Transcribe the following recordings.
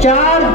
4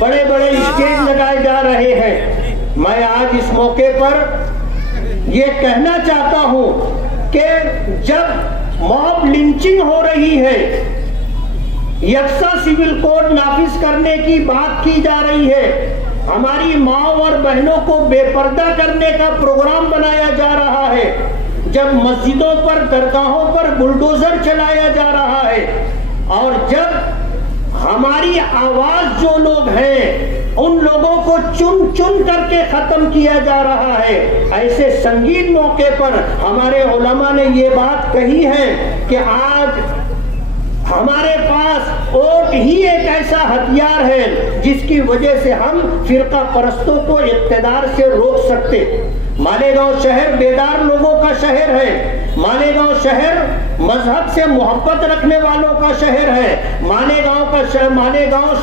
بڑے بڑے اسٹیج لگائے جا رہے ہیں. میں آج اس موقع پر یہ کہنا چاہتا ہوں کہ جب موب لنچنگ ہو رہی ہے، یکساں سول کوڈ نافذ کرنے کی بات کی جا رہی ہے، ہماری ماؤں اور بہنوں کو بے پردہ کرنے کا پروگرام بنایا جا رہا ہے، جب مسجدوں پر درگاہوں پر بلڈوزر چلایا جا رہا ہے، اور جب ہماری آواز جو لوگ ہیں ان لوگوں کو چن چن کر کے ختم کیا جا رہا ہے، ایسے سنگین موقع پر ہمارے علماء نے یہ بات کہی ہے کہ آج ہمارے پاس ووٹ ہی ایک ایسا ہتھیار ہے جس کی وجہ سے ہم فرقہ پرستوں کو اقتدار سے روک سکتے. مالیگاؤں شہر بیدار لوگوں کا شہر ہے. مالیگاؤں شہر مذہب سے محبت رکھنے والوں کا شہر ہے. مالیگاؤں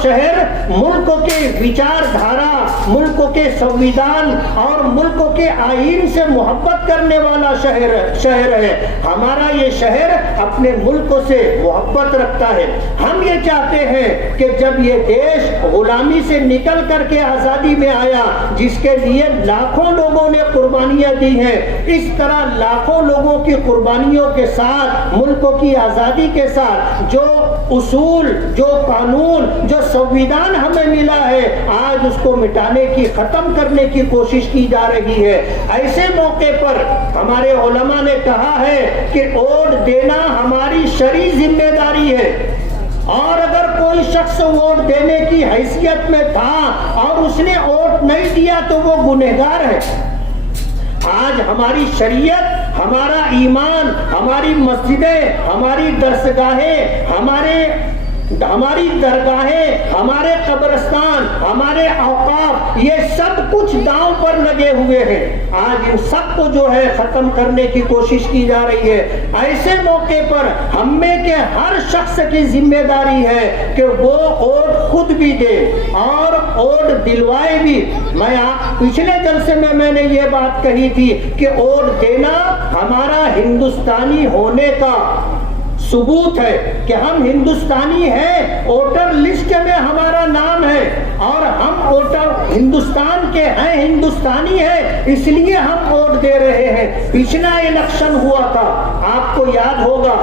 شہر ملک کے وچار دھارا، ملک کے سنویدھان اور ملک کے آئین سے محبت کرنے والا شہر ہے. ہمارا یہ شہر اپنے ملک سے محبت رکھتا ہے. ہم یہ چاہتے ہیں کہ جب یہ دیش غلامی سے نکل کر کے آزادی میں آیا، جس کے لیے لاکھوں لوگوں نے قربانیاں دی ہیں، اس طرح لاکھوں لوگوں کی قربانیوں کے ساتھ، ملک کی آزادی کے ساتھ جو اصول، جو قانون، جو سنویدھان ہمیں ملا ہے، آج اس کو مٹانے کی، ختم کرنے کی کوشش کی جا رہی ہے. ایسے موقع پر ہمارے علماء نے کہا ہے کہ ووٹ دینا ہماری شرعی ذمہ داری ہے، اور اگر کوئی شخص ووٹ دینے کی حیثیت میں تھا اور اس نے ووٹ نہیں دیا تو وہ گنہگار ہے. آج ہماری شریعت، ہمارا ایمان، ہماری مسجدیں، ہماری درسگاہیں، ہماری درگاہیں، ہمارے قبرستان، ہمارے اوقاف، یہ سب کچھ داؤں پر لگے ہوئے ہیں. آج ان سب کو جو ہے ختم کرنے کی کوشش کی جا رہی ہے. ایسے موقع پر ہم میں کے ہر شخص کی ذمہ داری ہے کہ وہ ووٹ خود بھی دے اور ووٹ دلوائے بھی. پچھلے جلسے میں نے یہ بات کہی تھی کہ ووٹ دینا ہمارا ہندوستانی ہونے کا ثبوت ہے کہ ہم ہندوستانی ہیں. ووٹر لسٹ میں ہمارا نام ہے اور ہم ووٹر ہندوستان کے ہیں، ہندوستانی ہیں، اس لیے ہم ووٹ دے رہے ہیں. پچھلا الیکشن ہوا تھا، آپ کو یاد ہوگا،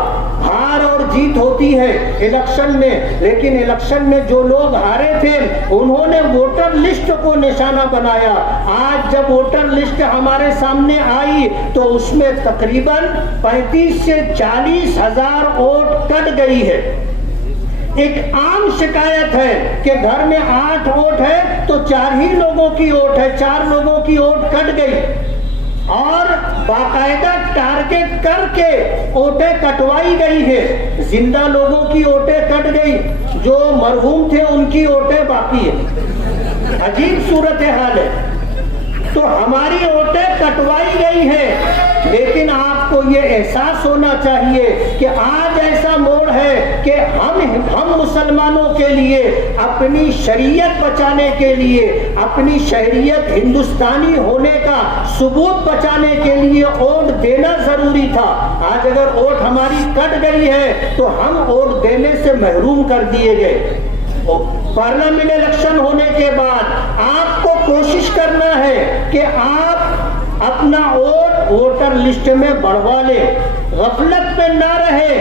ہار اور جیت ہوتی ہے الیکشن میں، لیکن الیکشن میں جو لوگ ہارے تھے انہوں نے ووٹر لسٹ کو نشانہ بنایا. آج جب ووٹر لسٹ ہمارے سامنے آئی تو اس میں تقریباً 35 سے 40 ہزار ووٹ کٹ گئی ہے. ایک عام شکایت ہے کہ گھر میں 8 ووٹ ہے تو 4 ہی لوگوں کی ووٹ ہے، 4 لوگوں کی ووٹ کٹ گئی، اور باقاعدہ ٹارگٹ کر کے ووٹیں کٹوائی گئی ہے. زندہ لوگوں کی ووٹیں کٹ گئی، جو مرحوم تھے ان کی ووٹیں باقی ہے. عجیب صورتحال ہے. تو ہماری ووٹیں کٹوائی گئی ہیں، لیکن آپ کو یہ احساس ہونا چاہیے کہ آج ایسا موڑ ہے کہ ہم مسلمانوں کے لیے اپنی شریعت بچانے کے لیے، اپنی شہریت، ہندوستانی ہونے کا ثبوت بچانے کے لیے ووٹ دینا ضروری تھا. آج اگر ووٹ ہماری کٹ گئی ہے تو ہم ووٹ دینے سے محروم کر دیے گئے. پارلیمنٹ الیکشن ہونے کے بعد آپ کو کوشش کرنا ہے کہ آپ اپنا ووٹ ووٹر لسٹ میں بڑھوا لیں، غفلت میں نہ رہے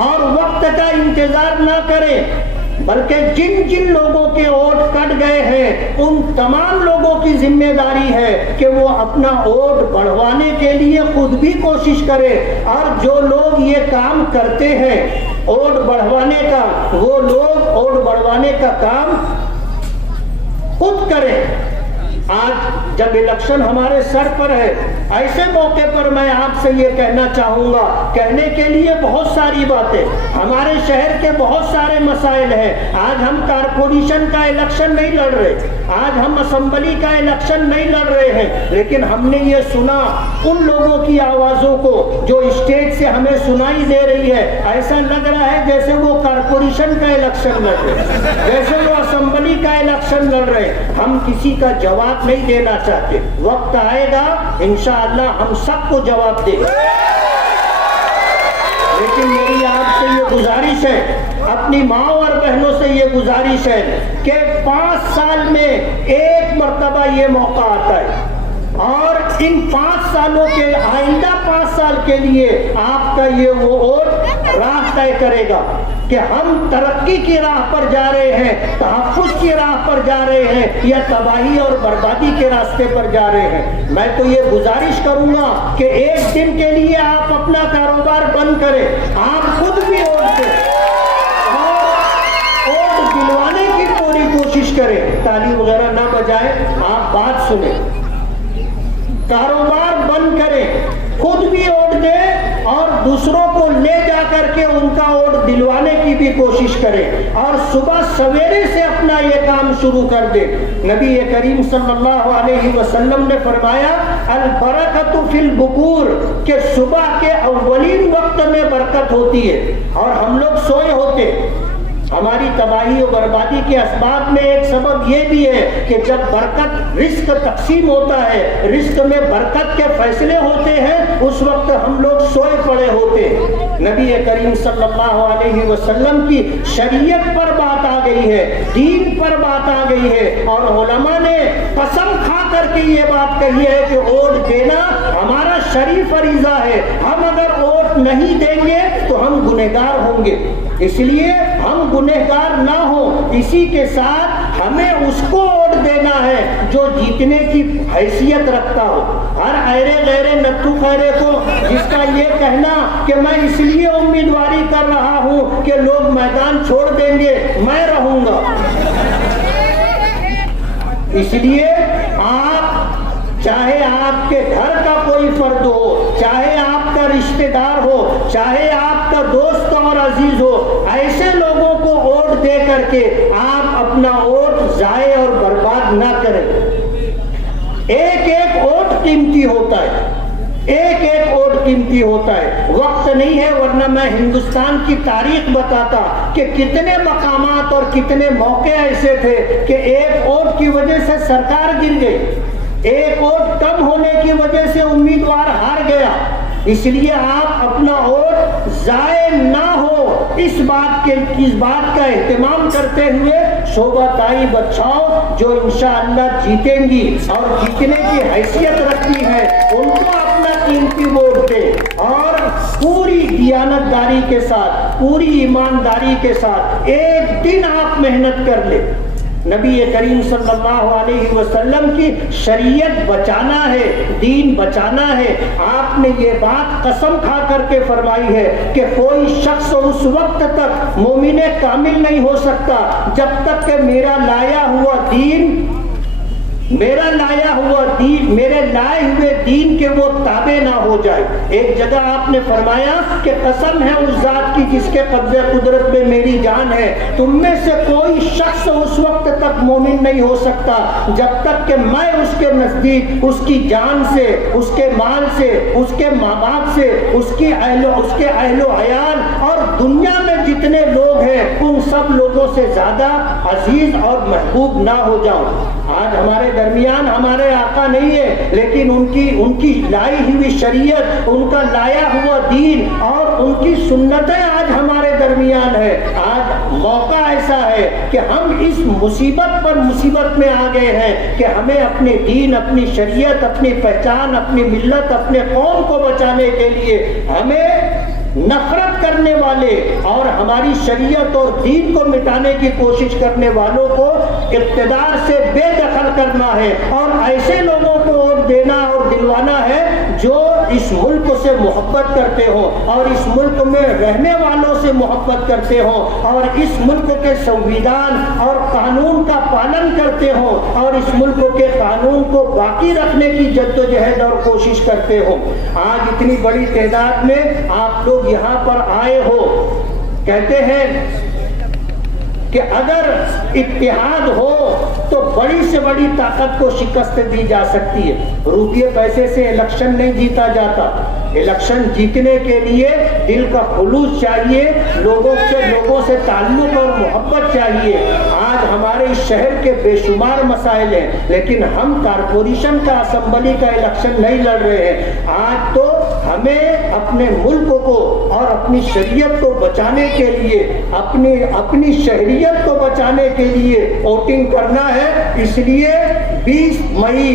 اور وقت کا انتظار نہ کریں، بلکہ جن لوگوں کے ووٹ کٹ گئے ہیں ان تمام لوگوں کی ذمہ داری ہے کہ وہ اپنا ووٹ بڑھوانے کے لیے خود بھی کوشش کرے. اور جو لوگ یہ کام کرتے ہیں ووٹ بڑھوانے کا، وہ لوگ ووٹ بڑھوانے کا کام خود کریں. آج جب الیکشن ہمارے سر پر ہے، ایسے موقع پر میں آپ سے یہ کہنا چاہوں گا، کہنے کے لیے بہت ساری باتیں، ہمارے شہر کے بہت سارے مسائل ہیں. آج ہم کارپوریشن کا الیکشن نہیں لڑ رہے، آج ہم اسمبلی کا الیکشن نہیں لڑ رہے ہیں، لیکن ہم نے یہ سنا ان لوگوں کی آوازوں کو جو اسٹیج سے ہمیں سنائی دے رہی ہے، ایسا لگ رہا ہے جیسے وہ کارپوریشن کا الیکشن لڑ رہے، جیسے وہ اسمبلی کا الیکشن لڑ رہے. ہم کسی کا جواب نہیں دینا چاہتے. وقت آئے گا انشاءاللہ ہم سب کو جواب دیں گے، لیکن میری آپ سے یہ گزارش ہے، اپنی ماں اور بہنوں سے یہ گزارش ہے کہ 5 سال میں ایک مرتبہ یہ موقع آتا ہے، اور ان 5 سالوں کے آئندہ 5 سال کے لیے آپ کا یہ وہ ووٹ راہ طے کرے گا کہ ہم ترقی کی راہ پر جا رہے ہیں، تحفظ کی راہ پر جا رہے ہیں، یا تباہی اور بربادی کے راستے پر جا رہے ہیں۔ میں تو یہ گزارش کروں گا کہ ایک دن کے لیے آپ اپنا کاروبار بند کریں، آپ خود بھی ووٹ دیں اور ووٹ دلوانے کی پوری کوشش کریں، تالی وغیرہ نہ بجائیں، آپ بات سنیں، کاروبار بند کریں، خود بھی ووٹ دیں اور دوسروں کو لے جا کر کے ان کا ووٹ دلوانے کی بھی کوشش کریں، اور صبح سویرے سے اپنا یہ کام شروع کر دیں۔ نبی کریم صلی اللہ علیہ وسلم نے فرمایا البرکۃ فی البکور، کہ صبح کے اولین وقت میں برکت ہوتی ہے، اور ہم لوگ سوئے ہوتے۔ ہماری تباہی و بربادی کے اسباب میں ایک سبب یہ بھی ہے کہ جب برکت رزق تقسیم ہوتا ہے، رزق میں برکت کے فیصلے ہوتے ہیں، اس وقت ہم لوگ سوئے پڑے ہوتے ہیں۔ نبی کریم صلی اللہ علیہ وسلم کی شریعت پر بات آ گئی ہے، دین پر بات آ گئی ہے، اور علماء نے قسم کھا کر کے یہ بات کہی ہے کہ ووٹ دینا ہمارا شرعی فریضہ ہے، ہم اگر ووٹ نہیں دیں گے تو ہم گنہگار ہوں گے، اس لیے ہم گنہگار نہ ہو، اسی کے ساتھ ہمیں اس کو ووٹ دینا ہے جو جیتنے کی حیثیت رکھتا ہو۔ ہر ایرے غیرے نتھو خیرے کو جس کا یہ کہنا کہ میں اس لیے امیدواری کر رہا ہوں کہ لوگ میدان چھوڑ دیں گے، میں رہوں گا، اس لیے آپ چاہے آپ کے گھر کا کوئی فرد ہو، چاہے آپ کا رشتہ دار ہو، چاہے آپ کا دوست اور عزیز ہو، ایسے لوگوں کو ووٹ دے کر کے آپ اپنا ووٹ ضائع اور برباد نہ کریں۔ ایک ایک ووٹ قیمتی ہوتا ہے، ایک ایک ووٹ قیمتی ہوتا ہے۔ وقت نہیں ہے ورنہ میں ہندوستان کی تاریخ بتاتا کہ کتنے مقامات اور کتنے موقع ایسے تھے کہ ایک ووٹ کی وجہ سے سرکار گر گئی، ایک ووٹ کم ہونے کی وجہ سے امیدوار ہار گیا۔ اس لیے آپ اپنا ووٹ ضائع نہ ہو، اس بات کا اہتمام کرتے ہوئے شعبہ تائی بچاؤ جو انشاءاللہ جیتیں گی اور جیتنے کی حیثیت رکھتی ہے، ان کو اپنا قیمتی ووٹ دے، اور پوری دیانتداری کے ساتھ، پوری ایمانداری کے ساتھ ایک دن آپ محنت کر لیں۔ نبی کریم صلی اللہ علیہ وسلم کی شریعت بچانا ہے، دین بچانا ہے۔ آپ نے یہ بات قسم کھا کر کے فرمائی ہے کہ کوئی شخص اس وقت تک مومن کامل نہیں ہو سکتا جب تک کہ میرا لایا ہوا دین، میرے لائے ہوئے دین کے وہ تابع نہ ہو جائے۔ ایک جگہ آپ نے فرمایا کہ قسم ہے اس ذات کی جس کے قبضے قدرت میں میری جان ہے، تم میں سے کوئی شخص اس وقت تک مومن نہیں ہو سکتا جب تک کہ میں اس کے نزدیک اس کی جان سے، اس کے مال سے، اس کے ماں باپ سے، اس کے اہل و عیال اور دنیا میں جتنے لوگ ہیں ان سب لوگوں سے زیادہ عزیز اور محبوب نہ ہو جاؤں۔ آج ہمارے درمیان ہمارے آقا نہیں ہے، لیکن ان کی لائی ہوئی شریعت، ان کا لایا ہوا دین اور ان کی سنتیں آج ہمارے درمیان ہے۔ آج موقع ایسا ہے کہ ہم اس مصیبت میں آ گئے ہیں کہ ہمیں اپنے دین، اپنی شریعت، اپنی پہچان، اپنی ملت، اپنے قوم کو بچانے کے لیے ہمیں نفرت کرنے والے اور ہماری شریعت اور دین کو مٹانے کی کوشش کرنے والوں کو اقتدار سے بے دخل کرنا ہے، اور ایسے لوگوں کو ووٹ دینا اور دلوانا ہے جو اس ملک سے محبت کرتے ہوں اور اس ملک میں رہنے والوں سے محبت کرتے ہوں اور اس ملک کے سنویدھان اور قانون کا پالن کرتے ہوں اور اس ملک کے قانون کو باقی رکھنے کی جدوجہد اور کوشش کرتے ہوں۔ آج اتنی بڑی تعداد میں آپ لوگ یہاں پر آئے ہو، کہتے ہیں کہ اگر اتحاد ہو تو بڑی سے بڑی طاقت کو شکست دی جا سکتی ہے۔ روپیے پیسے سے الیکشن نہیں جیتا جاتا، الیکشن جیتنے کے لیے دل کا خلوص چاہیے، لوگوں سے تعلق اور محبت چاہیے۔ آج ہمارے اس شہر کے بے شمار مسائل ہیں، لیکن ہم کارپوریشن کا، اسمبلی کا الیکشن نہیں لڑ رہے ہیں۔ آج تو ہمیں اپنے ملک کو اور اپنی شریعت کو بچانے کے لیے اپنی شہریت کو بچانے کے لیے ووٹنگ کرنا ہے۔ اس لیے 20 مئی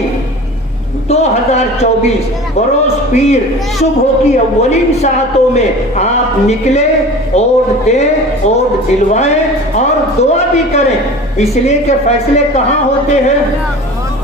2024 بروز پیر صبح کی اولین ساعتوں میں آپ نکلیں، ووٹ دیں، ووٹ دلوائیں اور دعا بھی کریں، اس لیے کہ فیصلے کہاں ہوتے ہیں؟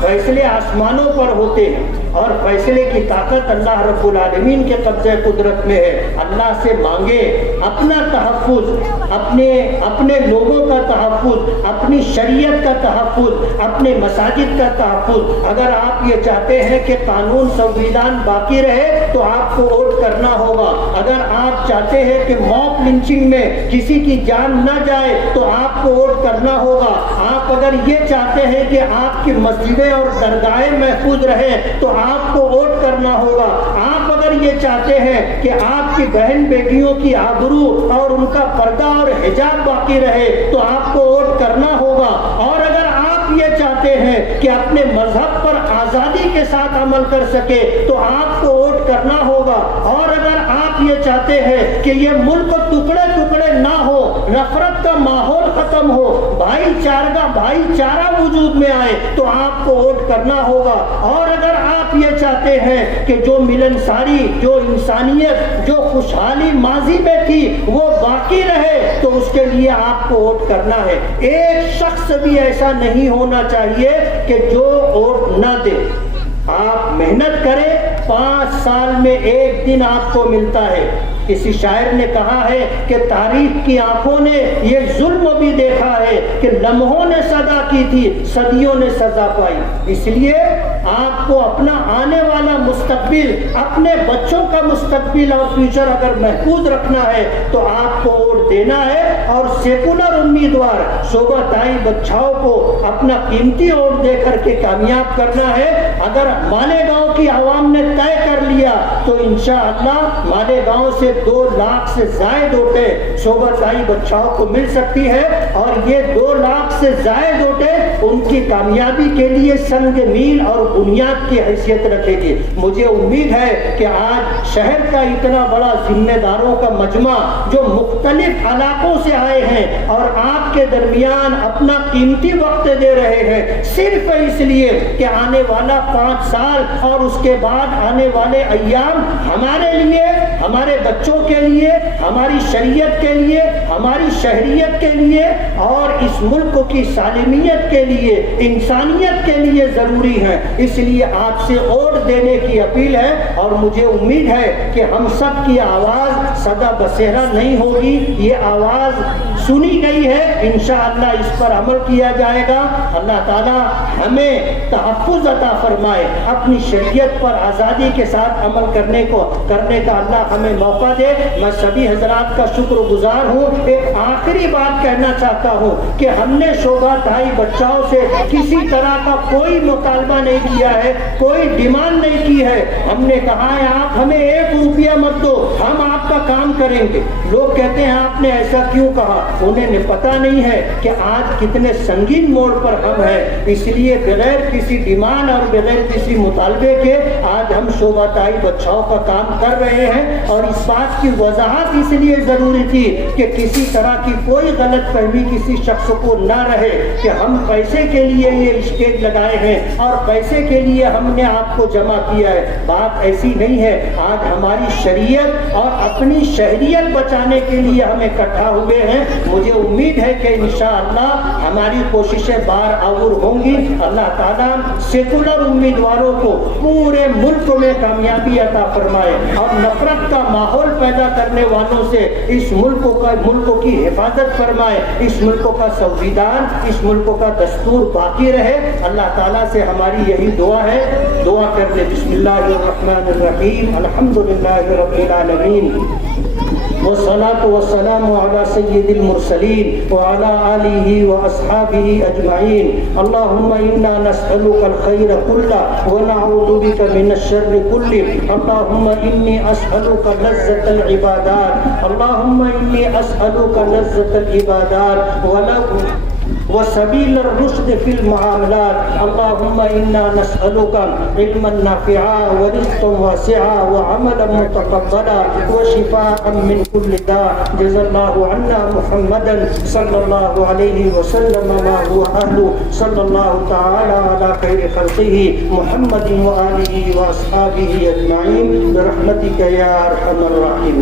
فیصلے آسمانوں پر ہوتے ہیں، اور فیصلے کی طاقت اللہ رب العالمین کے قبضہ قدرت میں ہے۔ اللہ سے مانگے اپنا تحفظ، اپنے لوگوں کا تحفظ، اپنی شریعت کا تحفظ، اپنے مساجد کا تحفظ۔ اگر آپ یہ چاہتے ہیں کہ قانون سنویدھان باقی رہے تو آپ کو ووٹ کرنا ہوگا۔ اگر آپ چاہتے ہیں کہ موب لنچنگ میں کسی کی جان نہ جائے تو آپ کو ووٹ کرنا ہوگا۔ آپ اگر یہ چاہتے ہیں کہ آپ کی مسجدیں اور درگاہیں محفوظ رہیں تو آپ کو ووٹ کرنا ہوگا۔ آپ اگر یہ چاہتے ہیں کہ آپ کی بہن بیٹیوں کی آبرو اور ان کا پردہ اور حجاب باقی رہے تو آپ کو ووٹ کرنا ہوگا۔ اور اگر آپ یہ چاہتے ہیں کہ اپنے مذہب پر آزادی کے ساتھ عمل کر سکے تو آپ کو ووٹ کرنا ہوگا۔ اور اگر آپ یہ چاہتے ہیں کہ یہ ملک ٹکڑے ٹکڑے نہ ہو، نفرت کا ماحول ختم ہو، بھائی چارہ وجود میں آئے تو آپ کو ووٹ کرنا ہوگا۔ اور اگر آپ یہ چاہتے ہیں کہ جو ملنساری، جو انسانیت، جو خوشحالی ماضی میں تھی وہ باقی رہے تو اس کے لیے آپ کو ووٹ کرنا ہے۔ ایک شخص بھی ایسا نہیں ہونا چاہیے کہ جو ووٹ نہ دے۔ آپ محنت کریں، 5 سال میں ایک دن آپ کو ملتا ہے۔ کسی شاعر نے کہا ہے کہ تاریخ کی آنکھوں نے یہ ظلم بھی دیکھا ہے کہ لمحوں نے صدا کی تھی، صدیوں نے سزا پائی۔ اس لیے آپ کو اپنا آنے والا مستقبل، اپنے بچوں کا مستقبل اور فیوچر اگر محفوظ رکھنا ہے تو آپ کو ووٹ دینا ہے، اور سیکولر امیدوار شوبھا تائی بچاؤ کو اپنا قیمتی ووٹ دے کر کے کامیاب کرنا ہے۔ اگر مالیگاؤں کی عوام نے طے کر لیا تو انشاءاللہ مالیگاؤں سے 2 لاکھ سے زائد ووٹیں شوبھا تائی بچاؤ کو مل سکتی ہے، اور یہ 2 لاکھ سے زائد ووٹیں ان کی کامیابی کے لیے سنگ میل اور بنیاد کی حیثیت رکھے گی۔ مجھے امید ہے کہ آج شہر کا اتنا بڑا ذمہ داروں کا مجمع جو مختلف علاقوں سے آئے ہیں اور آپ کے درمیان اپنا قیمتی وقت دے رہے ہیں، صرف اس لیے کہ آنے والا 5 سال اور اس کے بعد آنے والے ایام ہمارے لیے، ہمارے بچوں کے لیے، ہماری شریعت کے لیے، ہماری شہریت کے لیے اور اس ملک کی سالمیت کے لیے، انسانیت کے لیے ضروری ہے۔ اس لیے آپ سے ووٹ دینے کی اپیل ہے، اور مجھے امید ہے کہ ہم سب کی آواز سدا بسیرا نہیں ہوگی، یہ آواز سنی گئی ہے، انشاءاللہ اس پر عمل کیا جائے گا۔ اللہ تعالی ہمیں تحفظ عطا فرمائے، اپنی شریعت پر آزادی کے ساتھ عمل کرنے کا اللہ ہمیں موقع دے۔ میں سبھی حضرات کا شکر گزار ہوں۔ ایک آخری بات کہنا چاہتا ہوں کہ ہم نے شوبھا تائی بچاؤ سے کسی طرح کا کوئی مطالبہ نہیں کیا ہے، کوئی ڈیمانڈ نہیں کی ہے۔ ہم نے کہا ہے آپ ہمیں 1 روپیہ مت دو، ہم آپ کا کام کریں گے۔ لوگ کہتے ہیں آپ نے ایسا کیوں کہا؟ انہیں پتہ نہیں ہے کہ آج کتنے سنگین موڑ پر ہم ہیں، اس لیے بغیر کسی ڈیمانڈ اور بغیر کسی مطالبے کے آج ہم شوبھا تائی بچاؤ کا کام کر رہے ہیں۔ اور اس بات کی وضاحت اس لیے ضروری تھی کہ کسی طرح کی کوئی غلط فہمی کسی شخص کو نہ رہے کہ ہم پیسے کے لیے یہ اسٹیج لگائے ہیں اور پیسے کے لیے ہم نے آپ کو جمع کیا ہے۔ بات ایسی نہیں ہے۔ آج ہماری شریعت اور اپنی شہریت بچانے کے لیے ہم اکٹھا ہوئے ہیں۔ مجھے امید ہے کہ انشاءاللہ ہماری کوششیں بار آور ہوں گی۔ اللہ تعالیٰ سیکولر امیدواروں کو پورے ملک میں کامیابی عطا فرمائے، اور نفرت کا ماحول پیدا کرنے والوں سے اس ملک کی حفاظت فرمائے، اس ملک کا سنویدھان، اس ملک کا دستور باقی رہے۔ اللہ تعالیٰ سے ہماری یہی دعا ہے۔ دعا کر لیں۔ بسم اللہ الرحمن الرحیم، الحمدللہ رب العالمین، والصلاة والسلام على سید المرسلین وعلى آلہ واصحابہ اجمعین۔ اللہم انا نسألک الخیر کلہ ونعوذ بک من الشر کلہ۔ اللہم انی اسألک لذة العبادات، اللہم انی اسألک لذة العبادات وسبيل الرشد في المعاملات. اللهم إنا نسألك علما نافعا ورزقا واسعا وعملا متقبلا وشفاء من كل داء. جزا الله عنا محمدا صلى الله عليه وسلم ما هو أهله. صلى الله تعالى على خير خلقه محمد وآله وأصحابه أجمعين برحمتك يا أرحم الراحمين.